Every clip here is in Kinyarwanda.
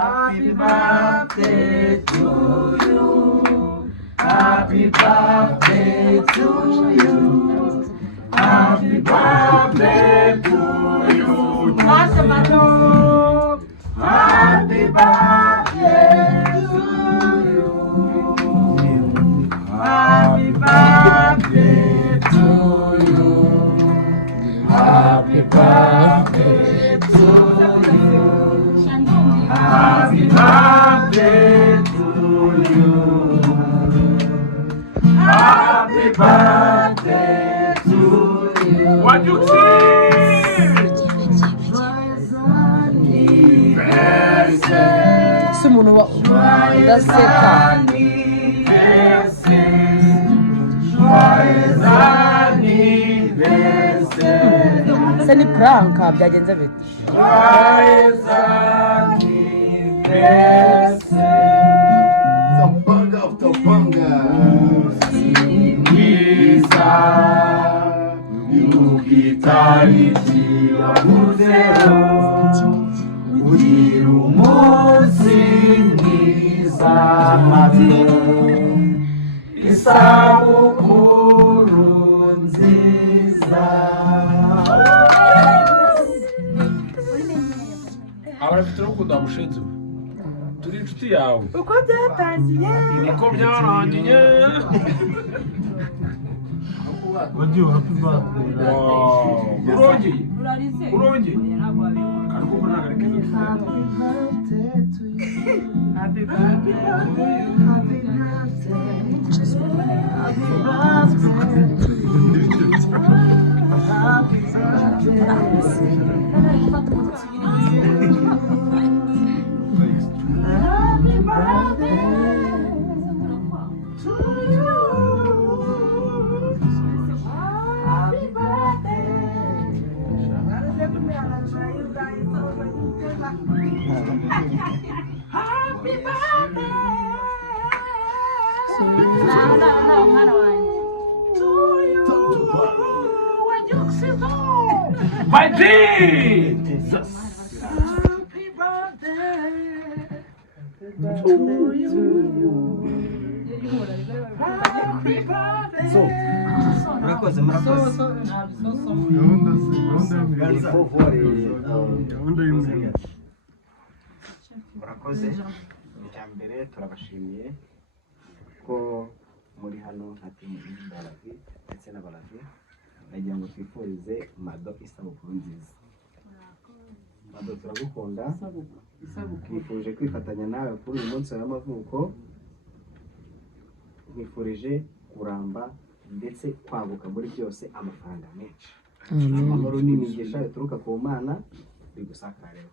Happy birthday to you. Happy birthday to you. Happy birthday to you. Happy birthday to you. Happy birthday to you. Happy birthday to you. Happy birthday to you. Happy birthday to you. What you see? Umuntu udaseka se ni puranka byagenze bite Zapanga utapanga mwiza yukitariki wabuzeho ugira umunsi mwiza maze isabukuru nziza. Abafite urukundo bamushinze turi inshuti yawe uko byatangiye niko byarangiye. urongeye ariko ko ntabwo ari keza. Happy birthday to you. Happy My Jesus. Happy birthday to you. Happy birthday. Murakoze. Murakoze. Icya mbere turabashimiye ko muri hano nka timu y'Abalavi ndetse n'Abalavi, nagira ngo twifurize Mado isabukuru nziza. Mado turagukunda, twifurije kwifatanya nawe kuri uyu munsi w'amavuko, twifurije kuramba ndetse kwaguka muri byose, amafaranga menshi, amahoro n'imigisha bituruka ku Mana bigusakareho.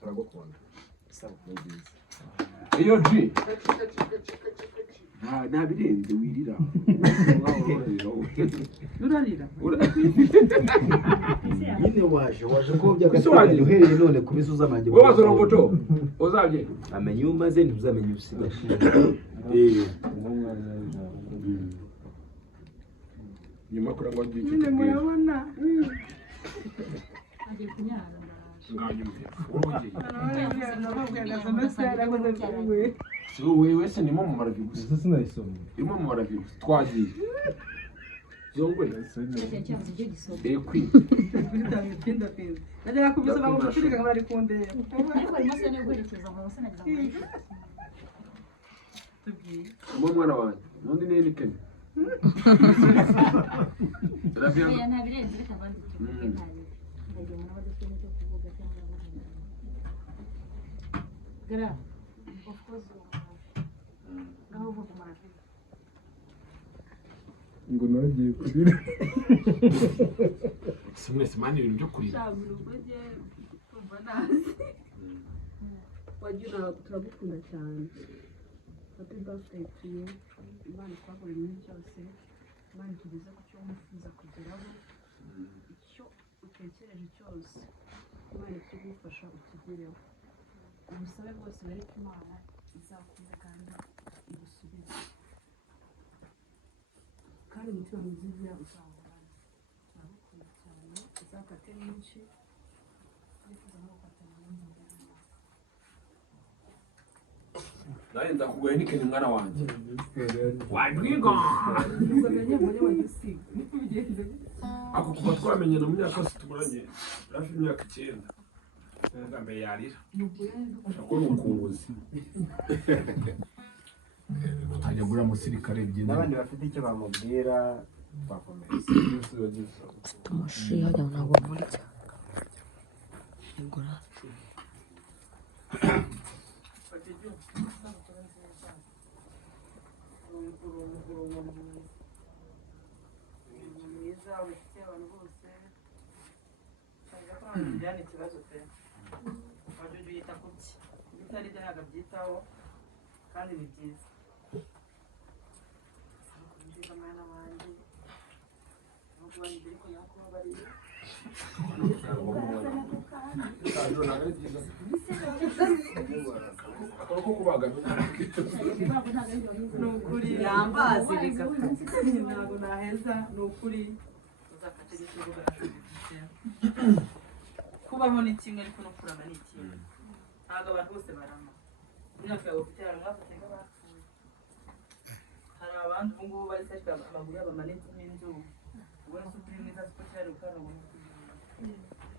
Turagukunda, isabukuru nziza. Iyo G nta birenze wirira. urarira Nyine waje ko by'agateganyo uhereye none kubizuza amanjye. Wowe wazorongoto uzabye amenye umaze ntuzamenye usigaje. nyuma kurangwa by'icyo nyine murabona agiye kunyara nganyumvira si wowe wese ndimo mu maravi gusa ndimo mu maravi gusa twagiye zongwe cyacyamze ibyo gisoza ekwi najya kubisa bamushirika kamara ari kundera ariko arimo se no guherekeza mu bose nagize ngo tubwiye mu mwana wanjye nundi ne nikene ya nta birenze reka bandi tuvuge ntari ndagiye mu nabadafite n'icyo kuvuga cyangwa gara of course ngaho uvuga maravi ngo nagiye kurira simwese mani ibintu byo kurira Shaburugoje kumva nazi. Wagira turagukunda cyane. Happy birthday to you. Imana twakora ibintu byose. Imana tugeze ku cyo wifuza kugeraho. Icyo utekereje cyose. Imana tugufasha ukigereho. Ubusabe bwose bari ku Imana izakuze kandi igusubize. Kandi umutima mwiza uzahorana. Turagukunda cyane. Uzafate nyinshi. Twifuza no gufatanya n'umuryango. nanjye nzakuguha Heineken mwana wanjye wabwiga ako kuva twamenyana mu myaka yose tumaranye hafi imyaka 9 bwa mbere yarira ako ni ukunguzi tukajya gura musirikare bigenda n'abandi bafite icyo bamubwira bakomeza mfite umushiha wagira ngo ntabwo muri ngura mwiza ubifitiye abantu bose cyangwa ko ntabwo bijyana ikibazo pe wajya ujya uyita ku bye ibitari byo ntabwo abyitaho kandi ni byiza nziza mwana wanjye nubwo wanjye ariko yakubabariye ni ukuri yambazi ntabwo naheza ni ukuri uzafate n'ikibuga kubaho ni kimwe ariko no kurama ni kimwe ntabwo abantu bose barama imyaka yawe ufite hari mwafate nk'abapfuye hari abandi ubu ngubu bari sashika amaguru yabo amanitse n'inzuba ubona ko uri mwiza kuko cyari ukarabona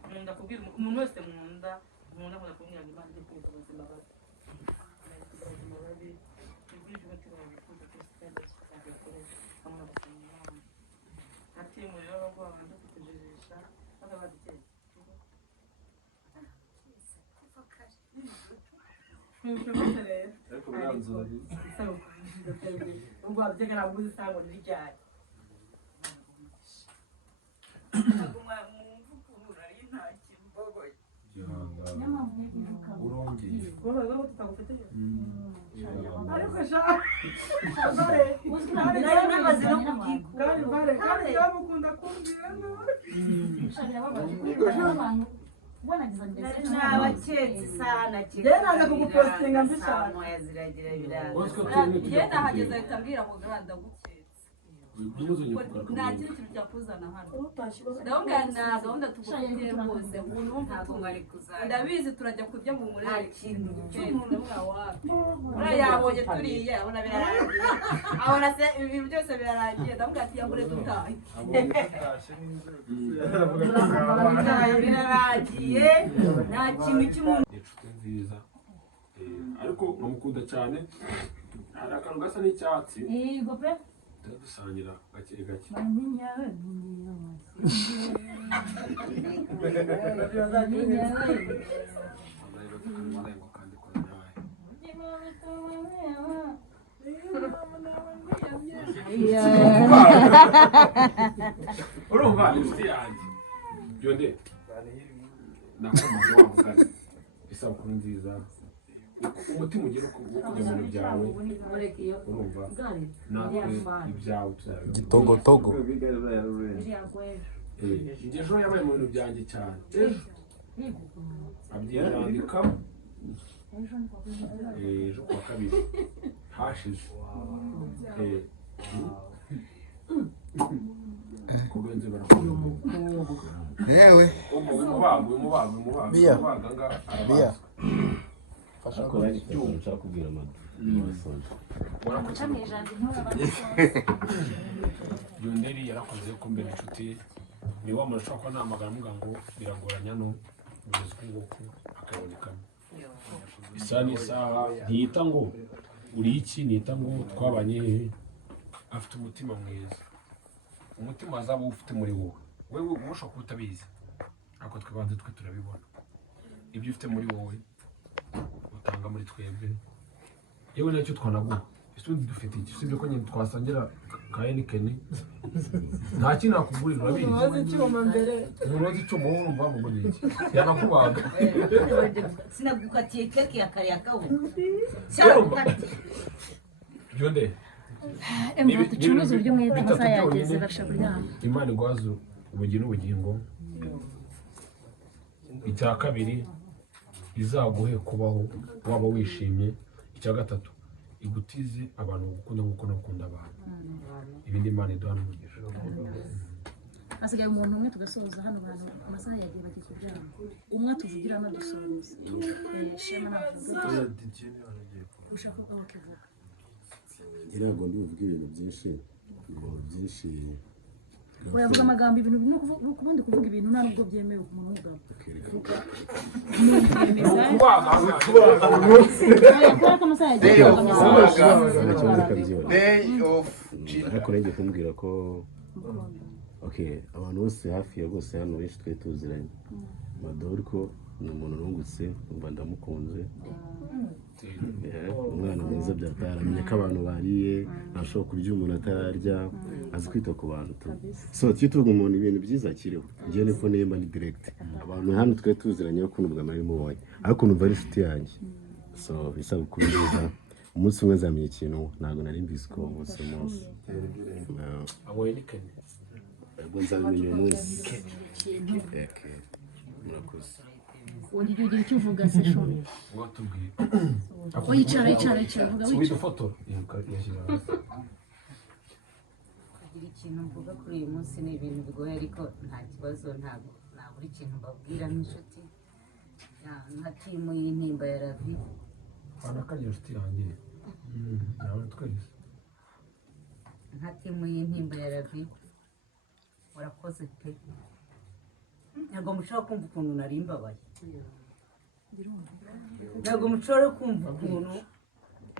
nkunda kubwira umuntu wese nkunda nkunda kubwira ngo Imana ijye kwita ubuzima babi ubuzima babi ibwije umutima wawe wifuza ko usitende uzabikorera hamwe no gusoma Imana ati umuriro wo guhanga kutujirisha hano badukeye ntibishoboke rero ariko biranzura ubwo wabyega ntabwo uzi isangwa n'iryari urongeye wowe tutagufite ariko kandi yamukunda kumbwira nabaketse sana naza kugupostinga mbishaka ziragira biraza Yenda hageze ahita ambwira ngo granda guketse. Nta kintu cyakuzana hano. Ndabona na gahunda tugufitiye rwose ntabwo bari kuzana ndabizi turajya kurya mu nta murenge. kintu Uriya yabonye turiye abona birarangiye. Abona se ibintu byose birarangiye ndamubwira ati yagure dutahe. birarangiye nta kintu cy'umuntu inshuti nziza ariko nkamukunda cyane hari akantu gasa n'icyatsi Yego pe. dusangira gake gake urumva inshuti yanjye yonde nakomaze wa mugani isabukuru nziza umutima ugira wo kujya mu bintu byawe urumva natwe ibyawe tuzabibona Gitogotogo. ejo yabaye mu bintu byanjye cyane abyandika ejo kuwa kabiri hashize kubenze barakunda Yewe. umubaga Bia. nga Bia. fasha nshaka kubwira amadu Yonderi yarakoze ko mbere inshuti ni wa muntu ushobora kuba namagana amuga ngo biragoranya no kugeza uku nguku akabonekamo isaha n'isaha ntiyita ngo uri iki ntiyita ngo twabanye hehe afite umutima mwiza umutima wazaba ufite muri wowe wewe ushobora kuba utabizi ariko twibanze twe turabibona ibyo ufite muri wowe utanga muri twebwe yewe nacyo twanaguha isundi dufite iki usibye ko nyine twasangira ka Heineken nta kintu nakugurira urabizi unoze icyuma mbere unoze icyuma wowe urumva ngo ni iki yanakubaga sinagukatiye keke ya kare ya kawe Jonde ducuruza uburyo mwete amasaha yageze bashaka kuryama. Imana igwaza ubugira n'ubugingo icya kabiri izaguhe kubaho waba wishimye icya gatatu igutize abantu gukunda nk'uko nakunda abantu ibindi Imana iduha n'umugisha hasigaye umuntu umwe tugasoza hano bantu amasaha yagiye bagiye kubyara umwe tuvugira no dusoza shema navuga ushaka ko bakivuga irago ndivuga ibintu byinshi wavuga amagambo ibintu no kubundi kuvuga ibintu nta nubwo byemewe ku muntu w'umugabo ariko nanjye kumbwira ko abantu bose hafi ya bose hano benshi twari tuziranye Madori ko ni umuntu nungutse umva ndamukunze umwana mwiza byataramenya ko abantu bariye ntashobora kurya umuntu atararya azi kwita ku bantu so tujye tuvuga umuntu ibintu byiza akiriho ngewe niko nimba ni direct abantu hano twari tuziranye ko n'ubwa nari mubonye ariko numva ari inshuti yanjye so isabukuru nziza umunsi umwe nzamenya ikintu ntabwo nari mbizi ko umunsi ubwo nzamenya umunsi murakoze ugiye ugira icyo uvuga se shoni yicara vuga wicara foto kugira ikintu mvuga kuri uyu munsi ni ibintu bigoye ariko nta kibazo ntabwo nabura ikintu mbabwira nk'inshuti nka timu y'intimba ya Ravi wanakagira inshuti yanjye nawe twese nka timu y'intimba ya Ravi warakoze pe ntabwo mushobora kumva ukuntu nari mbabaye ntabwo mushobora kumva ukuntu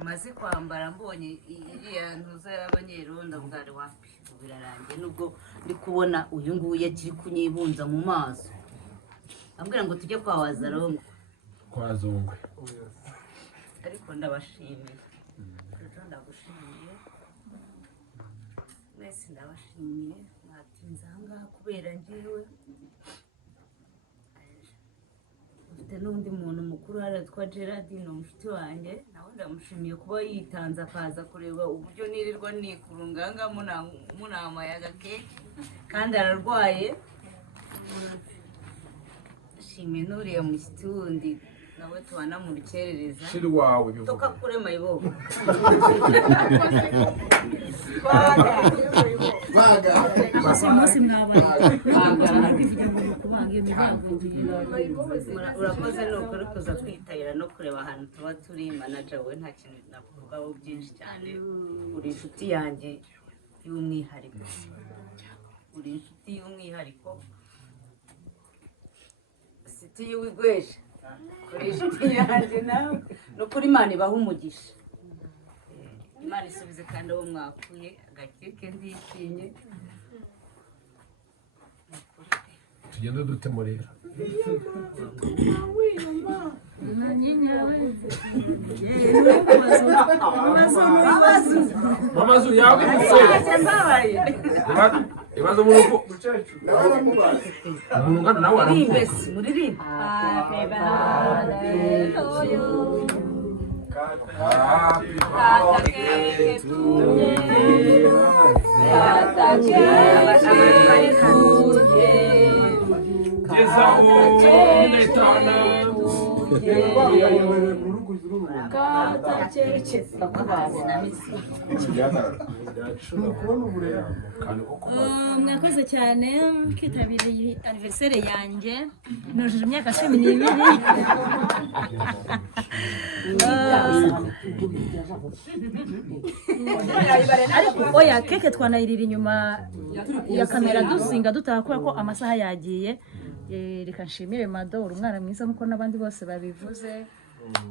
maze kwambara mbonye iriya ntuza y'abanyerondo bwari wapi birarangiye nubwo ndi kubona uyu nguyu akiri kunyibunza mu maso ambwira ngo tujye kwa Wazarongo kwa Zongwe ariko ndabashimiye ndagushimiye mwese ndabashimiye mwatinze ahangaha kubera njyewe mfite n'undi muntu mukuru hariya twa Gerard ni umushuti wanjye nawe ndamushimiye kuba yitanze akaza kureba uburyo nirirwa nikurunganga munamayaga keke kandi ararwaye shimiye n'uriya mushyitsi wundi nawe tubana mu rukerereza shiri wawe toka kure mayibobo umunsi mwabaye urakoze ni ukuri kuza kwitahira no kureba ahantu tuba turi manager we nta kintu nakuvugaho byinshi cyane uri inshuti yanjye y'umwihariko uri inshuti y'umwihariko siti y'uwigweje kuri inshuti yanjye nawe ni ukuri Imana ibaha umugisha Imana isubize kandi abo mwakuye agakeke ndishimye tugende dutemurira mamazu yawe ibibazo mu rugo umwana nawe arimbese muririmba happy birthday to you mwakoze cyane kwitabiriye anniversaire yanjye nujuje imyaka 12 ariko oya keke twanayirira inyuma ya kamera dusinga dutaha ko amasaha yagiye reka nshimire Madori umwana mwiza nkuko nabandi bose babivuze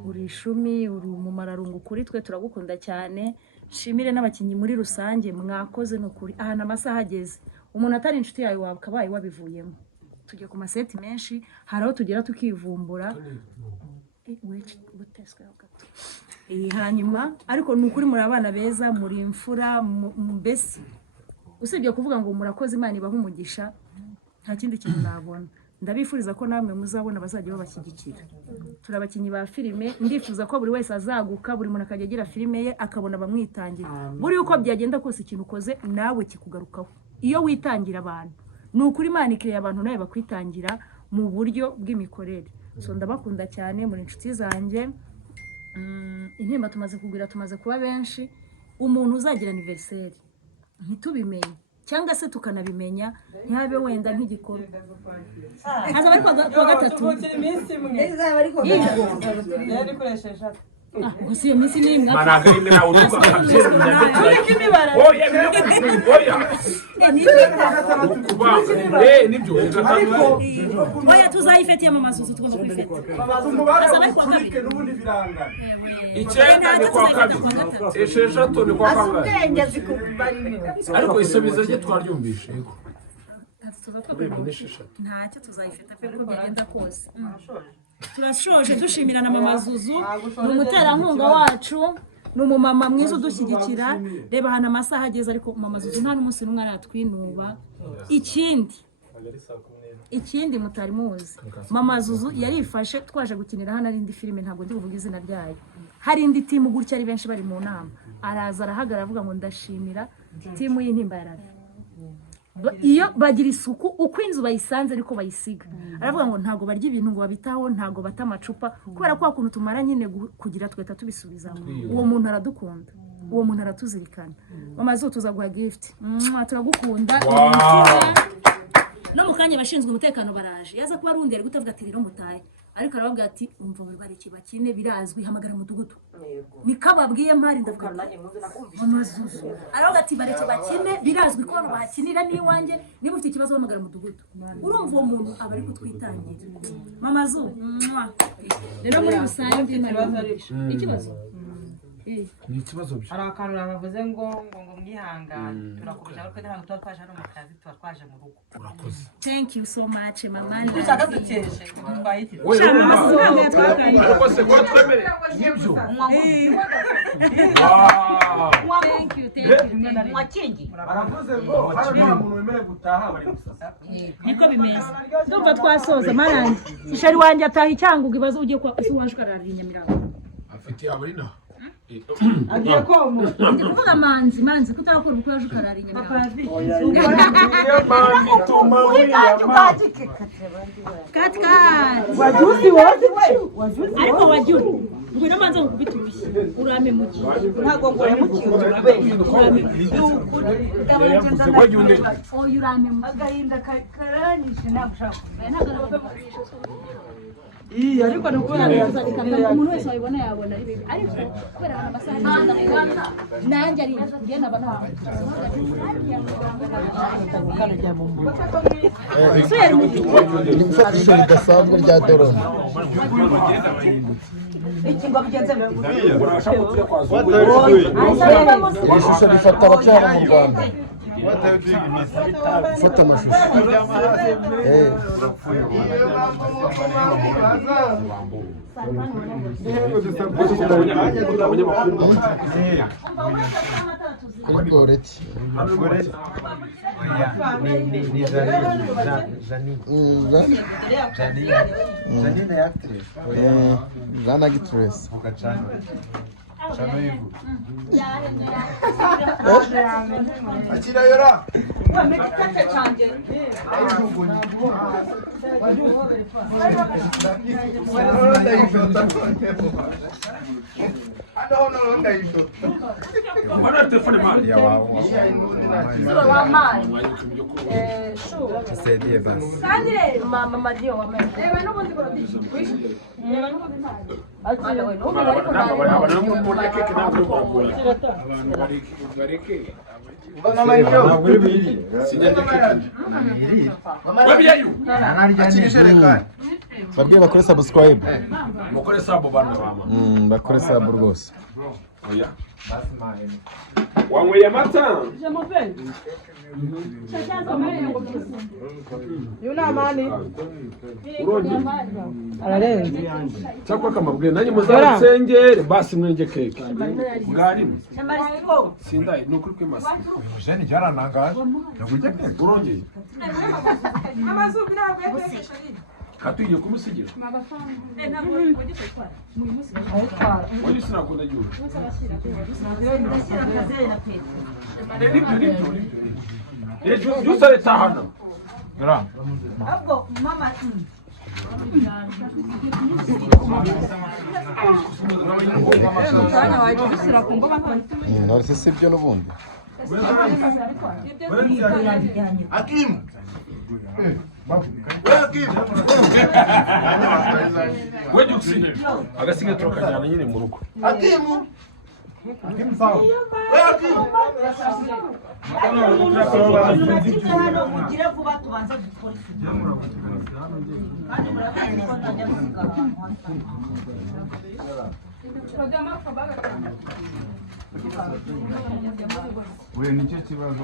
uri ishumi uri umumararungu kuri twe turagukunda cyane nshimire n'abakinyi muri rusange mwakoze no kuri ahana amasaha ageze umuntu atari inshuti yawe wakabaye wabivuyemo tujye ku maseti menshi haraho tugera tukivumbura hanyuma ariko nukuri muri abana beza muri imfura mbese usibye kuvuga ngo murakoze Imana ibaha umugisha nta kindi kintu nabona ndabifuriza ko namwe muzabona bazajya babashyigikira turabakinyi ba filime ndifuza ko buri wese azaguka buri muntu akajya agira filime ye akabona bamwitangira buri uko byagenda kose ikintu ukoze nawe kikugarukaho iyo witangira abantu ni ukuri Imana ikiriye abantu nawe bakwitangira mu buryo bw'imikorere so ndabakunda cyane muri inshuti zanjye intimba tumaze kugwira tumaze kuba benshi umuntu uzagira anniversaire ntitubimenye cyangwa se tukanabimenya ntihabe wenda nk'igikorwa hazaba ari kuwa gatatu iminsi imwe izaba ariko yari koresheje gusa iyo minsi ni imwe managa rimwe nawe uruko nibyo oya tuzayifetiye mu masuzu tugomba kwifeta icyenda ni kwa kabiri esheshatu ni kwa kabiri ariko isubizo rye twaryumvishe ntacyo tuzayifeta pe uko byagenda kose turashoje dushimirana mama Zuzu ni umuterankunga wacu ni umumama mwiza udushyigikira reba hano amasaha ageze ariko mama Zuzu nta n'umunsi n'umwe aratwinuba ikindi mutari muzi mama Zuzu yarifashe twaje gukinira hano arindi filime ntabwo ndi buvuga izina ryayo hari indi timu gutya ari benshi bari mu nama araza arahagarara avuga ngo ndashimira timu y'intimba yarari iyo bagira isuku uko inzu bayisanze ariko bayisiga aravuga ngo ntago barya ibintu ngo babitaho ntago bata amacupa kubera ko akuntu tumara nyine kugira tweta tubisubiza uwo muntu aradukunda uwo muntu aratuzirikana mama Zuzu tuzaguha gift turagukunda no mukanya bashinzwe umutekano baraje yaza kuba rundi ari gutavuga ati rero mutaye ariko arababwira ati umva bari bareki bakine birazwi hamagara mudugudu nikababwiye mpari ndavuga mama Zuzu aravuga ati bareke bakine birazwi ko bahakinira niwanjye niba ufite ikibazo hamagara mudugudu urumva uwo muntu aba ari kutwitangira mama Zuzu rero muri rusange ikibazo ni ikibazo byo hari akantu bavuze ngo mwihangane turakomeje ariko ntabwo tuba twaje no mu kazi tuba twaje mu rugo urakoze thank you so much mama dushaka dukeshe twahitira ariko se ko twemere nibyo thank you mwakingi baravuze ngo hari umuntu wemerewe gutaha bari gusasa niko bimeze ndumva twasoza maranje ishari wanjye ataha icyanguga ibazo ugiye kwa waje ukarara Nyamirambo afite abarina agiye ko ndi kuvuga manzi kutakora uko yaje ukarara Nyamirambo kati wajuzi wozi ariko wajuru ngwino manza ngukubita urushyi urame muki ntago ngo yamukiye urabeye urame muki agahinda karanyishe nagushaka ariko nukubona umuntu wese wabibona yabona ari bibi ariko kubera abantu amasaha nanjye ari ngiye nabana ni gufatisha ridasanzwe rya dorone iki ngo bigenze iri shusho rifata abacyara mu Rwanda fata amashusho kuri goreti Janine actress Jana actress akira yora wamekitete cyanje Mbona telefone mali ya wao. Sura wa mali. Tusaidie basi. Sandre mama madio wa mali. Ewe n'ubundi borotisha. Ewe n'ubundi mali. Ati wewe n'ubundi ariko mama hivyo. Babwiye bakore subscribe. Mukore sabo bana mama. Bakore sabo rwose. Oya. Wanyweye amata? Yuna mani. Uronye. Ararenze. Cyakwa kamabwiye nanyi muzasengere basi mwenge keke. Bwari. Sindai nukuri kwimasa. Jeni cyaranangaje. Nagujye keke. Urongeye. Amazubi ntabwo yatesha nini. Katuye kumusigira. Wali sina kwenda juu. Nibyo jusa leta hano. Era. ahubwo mama Nari se sibyo n'ubundi. Hakim. we Juxi agasiga turakajyana nyine mu rugo. Hakimu. Hakimu sawa. We Hakimu. Mugire vuba tubanza dukore. We nicyo kibazo